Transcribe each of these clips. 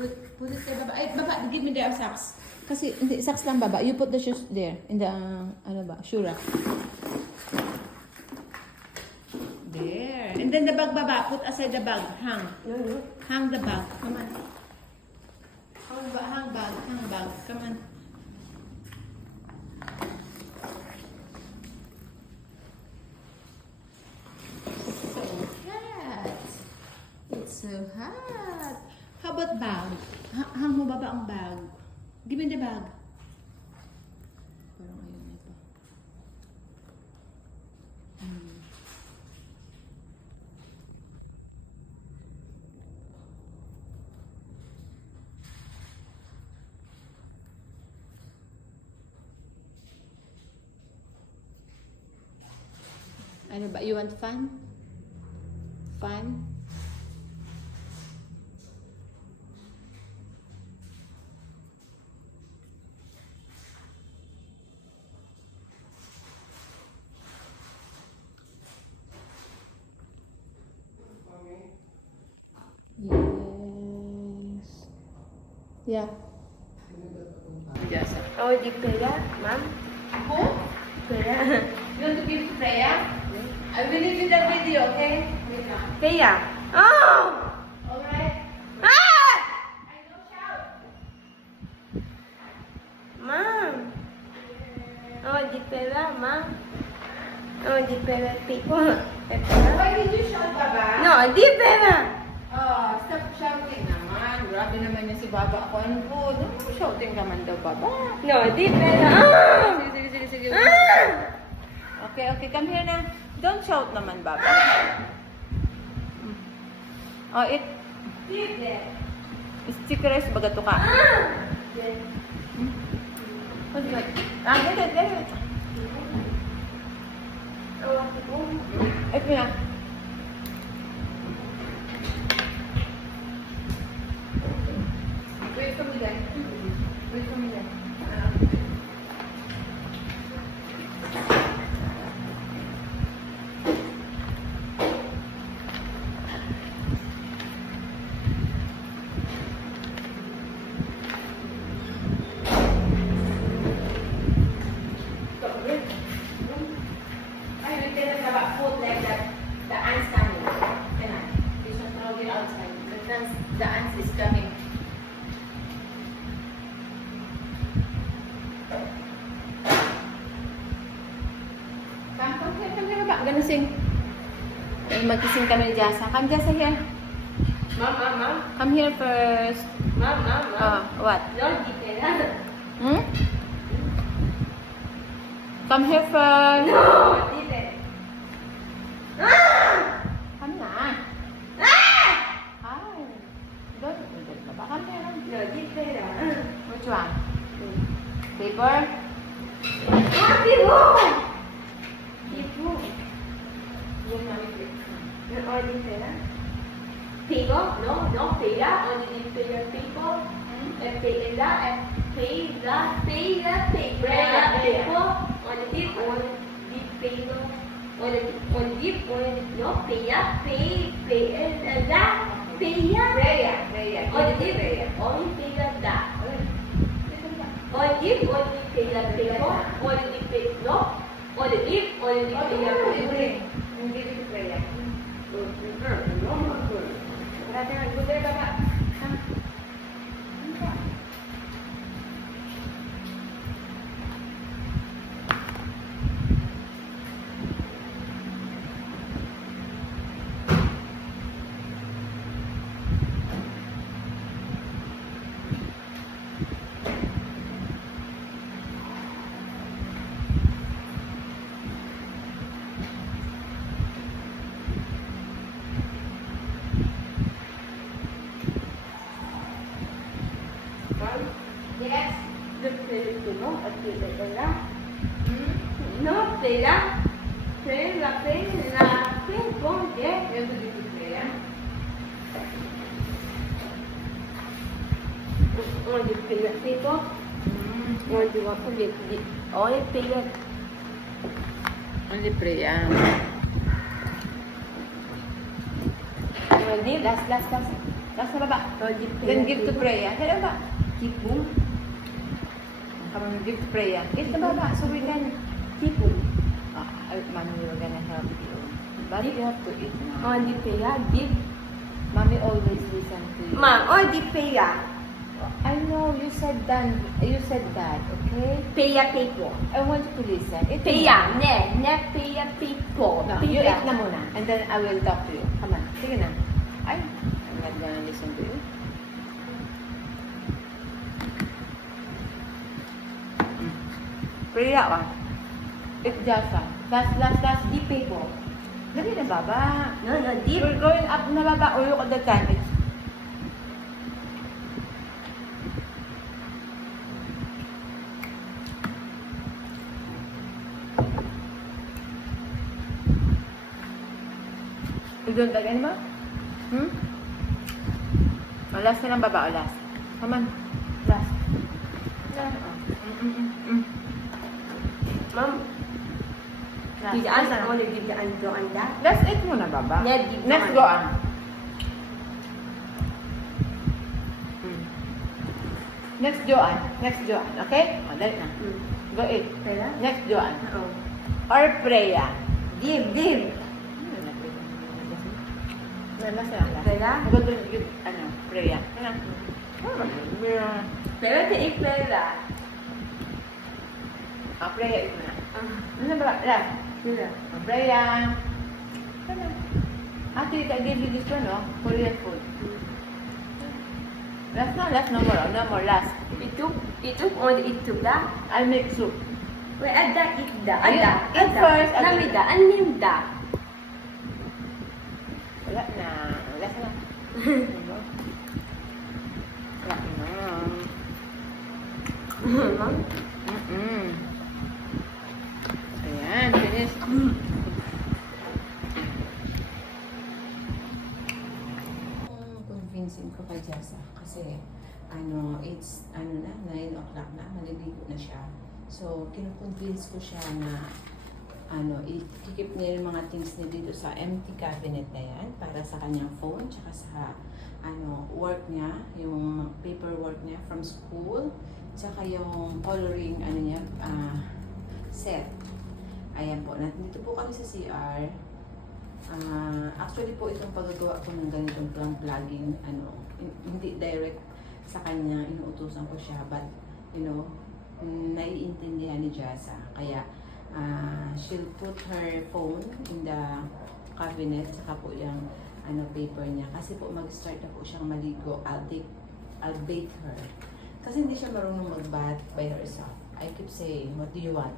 Put it kay baba. Ay, baba, give me the socks. Kasi, hindi, socks lang baba. You put the shoes there. In the, ano ba, shoe rack. There. And then the bag baba. Put aside the bag. Hang. Hang the bag. Come on. Hang bag. Come on. It's so hot. How about bag? Hang mo baba ang bag. Give me the bag. Parang ayun na ito. Ano ba? You want fun? Fun? Yes. Yeah. Yes. Oh, di Freya, ma'am? Who? Freya. You want to give to Freya? I will leave you the video, okay? Wait lang. Freya. Oh! Alright. Ah! I don't shout. Ma'am. Oh, di Freya, ma'am. Oh, di Freya, people. Why did you shout, Baba? No, di Freya. Oh, stop shouting naman. Grabe naman yan si Baba. Ako, ano po? Ano mo shouting ka man daw, Baba? No, di Freya. Ah! Sige. Ah! Okay, come here na. Don't shout naman, Baba. Oh, Di Freya. stickers, baga to ka. Ah! What's that? There. Oh, ako. Ito na. Wait for me then. I will tell them about food like that. The ants coming. Cannot. They should throw it outside. The ants is coming. Come here, Baba. Gonna sing. Mag-sing kami ni Jasa. Come, Jasa, here. Ma'am. Come here first. Ma'am. Oh, what? No, di Freya. Hmm? Come here first. No, di Freya. Ah! Come na. Ah! Hi. Don't. Baba, come here. No, di Freya. Which one? Paper? Ah, Pivo! Yung namin. No, di Freya. Pivo? No, Freya. Only di Freya people. Freya. Freya. People. Only di Freya. Only di no, Freya. Freya. Only di Freya. Only Freya da. Only Freya people. Only di Freya. No. Only di Freya people. Hindi dito Freya. No. Grabe nga. Good day, Baba. Come. Yes. The Filipino at Filipina. No, Freya. Bon, yeah. Yung dito Freya. Only Freya people. Only what to be. Only Freya. Only Freya. Only last. Last na baba. Oh, give Then give to Freya. Hello ba? Keep boom. Come on, give to Freya. Give to baba. So we can... Keep boom. Mommy, we're gonna help you. But you have to eat now. Oh, di Freya. Give. Mommy always listen to you. Ma, oh, di Freya. I know, you said that. You said that, okay? Freya people. I want you to listen. Eat Freya. na. Ne Freya people. No, you eat na muna. And then I will talk to you. Come on. Sige na. Ay, I'm not gonna listen to you. Priya ka. It's Jasa. Last. Di people. Dali na baba. No, deep. You're going up na baba or look at the time. It's... You don't like anymore? O, last na lang baba. O, last. Come on. Last. Mom, Last. did the answer only give the answer on that? Let's eat muna baba. Yeah, give Next one. go on. Next Joanne. Next Joanne. Okay? O, dali na. Go eat. Freya? Next Joanne. Oh. Or Freya. Give. Last na lang. Freya? Go to you, ano, Freya. Ano? Freya to eat Freya. Freya, eat mo na. Ano ba? Last. Freya. Freya. Ano? Actually, I gave you this one, no? Korean food. Last na, last. No more. No more. Last. It took only it took that. I make soup. Wait, ada, eat da, Ayun, ada, eat first, and Nami then- da, anim da. Wala na. Last na. Wala na. Mom? Ayan, finish. Convincing ko kay Jessa kasi it's na 9 o'clock na, maliligo na siya. So, kinukonvince ko siya na ikikip niya yung mga things niya dito sa empty cabinet na yan para sa kanyang phone, tsaka sa work niya, yung paperwork niya from school, tsaka yung coloring set. Ayan po, nandito po kami sa CR. Actually po itong paggagawa ko ng ganitong plugging, hindi direct sa kanya, inuutusan ko siya, but naiintindihan ni Jasa. Kaya she'll put her phone in the cabinet, saka po yung paper niya. Kasi po mag-start na po siyang maligo. I'll bathe her. Kasi hindi siya marunong mag-bath by herself. I keep saying, what do you want?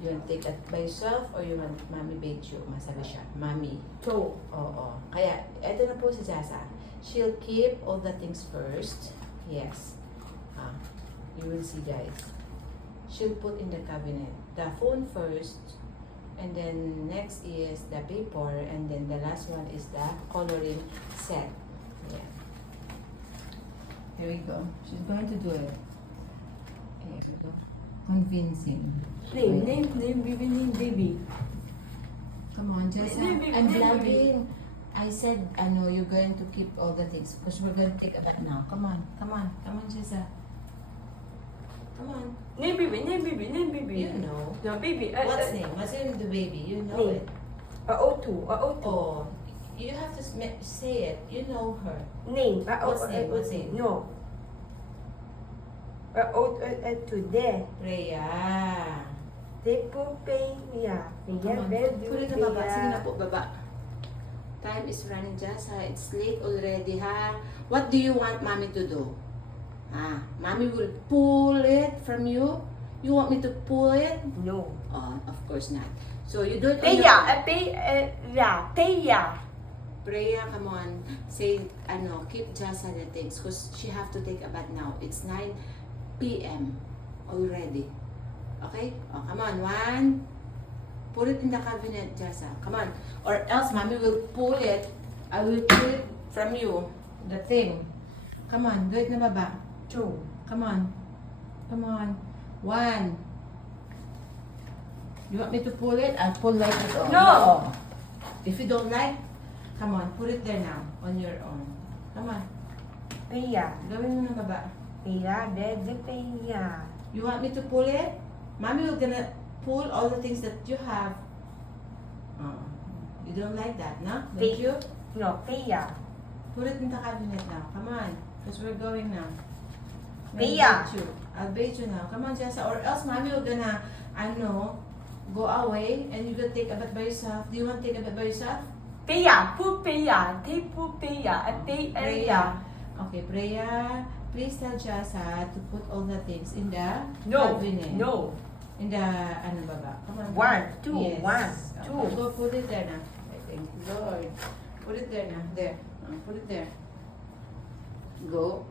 You want to take that by yourself or you want mommy bathe you? Masabi siya, mommy. So, Oo. Kaya, eto na po si Jasa. She'll keep all the things first. Yes. You will see, guys. She'll put in the cabinet the phone first, and then next is the paper, and then the last one is the coloring set. Yeah. Here we go. She's going to do it. Here we go. Convincing. name, baby. Come on, Jessa. Baby, I'm baby. vlogging. I said, you're going to keep all the things because we're going to take a bath now. Come on, Jessa. Come on. Name, baby. You know. No, baby. What's name? What's in the baby? You know Name. it. O2. Oh, you have to say it. You know her. Name. What's name? What's name? No. Today. Rhea. Tepupeya. Come on. Put it na baba. Sige na po, baba. Time is running, Jessa. It's late already, ha? What do you want mommy to do? Mommy will pull it from you? You want me to pull it? No. Oh, of course not. So you do it on your... Teya. Freya, come on. Say, keep Jessa the things because she have to take a bath now. It's 9 p.m. already. Okay? Oh, come on. 1. Put it in the cabinet, Jessa. Come on. Or else mommy will pull it. I will pull it from you. The thing. Come on. Do it na baba. 2. Come on. 1. You want me to pull it? I'll pull like it on. No. If you don't like, come on, put it there now on your own. Come on. Pia. Gawin mo na baba. Pia. Dede Pia. You want me to pull it? Mommy will gonna pull all the things that you have. You don't like that, no? Don't Wait. you? No, Pia. Put it in the cabinet now. Come on. Because we're going now. Pia. I'll bait you now. Come on, Jessa. Or else mommy will gonna, I know, go away and you gonna take a bath by yourself. Do you want to take a bath by yourself? Pia. Pu Pia. Te Pu Pia. A Te Elia. Okay, Freya, please tell Jessa to put all the things in the No. cabinet. No. In the, ano baba? Come on. 1, 2, Yes. 1, Okay, 2. go put it there now. I think. Lord. Put it there now. There. Put it there. Go.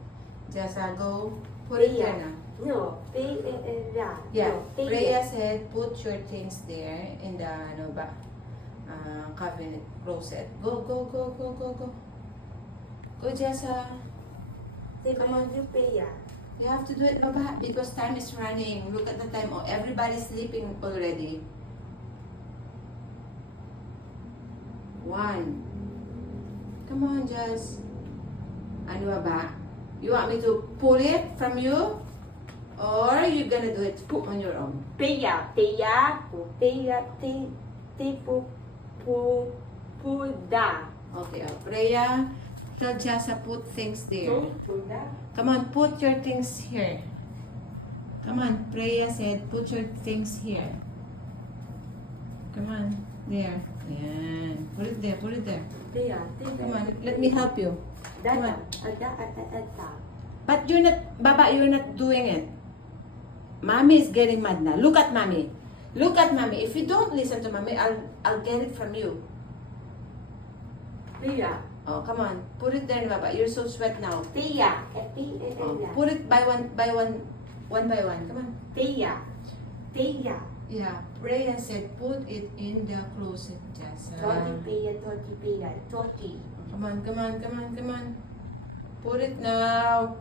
Jessa, go. Put it there now. No, Pia. Yeah. No, Pia. Freya said, put your things there in the, ano ba? Cabinet, closet. Go, go, go, go, go, go. Go, Jessa. Come on. Pia. You have to do it, Baba, because time is running. Look at the time. Oh, everybody's sleeping already. 1. Come on, Jess. Ano ba? You want me to pull it from you? Or you gonna do it on your own? Pia. Pia. Pu Pia. Te Pu Pu Da. Okay, Freya, tell Jessa put things there. Pu Da. Come on, put your things here. Come on, Freya said, put your things here. Come on, there. Yan. Put it there, put it there. Pia. Come on, let me help you. Come on. Ada. But you're not, Baba, you're not doing it. Mommy is getting mad now. Look at Mommy. Look at Mommy. If you don't listen to Mommy, I'll get it from you. Pia. Oh, come on. Put it there, Baba. You're so sweat now. Pia. Oh, put it one by one. Come on. Pia. Pia. Yeah, Freya said, put it in the closet, Jessa. Pia. Toti. Come on. Put it now.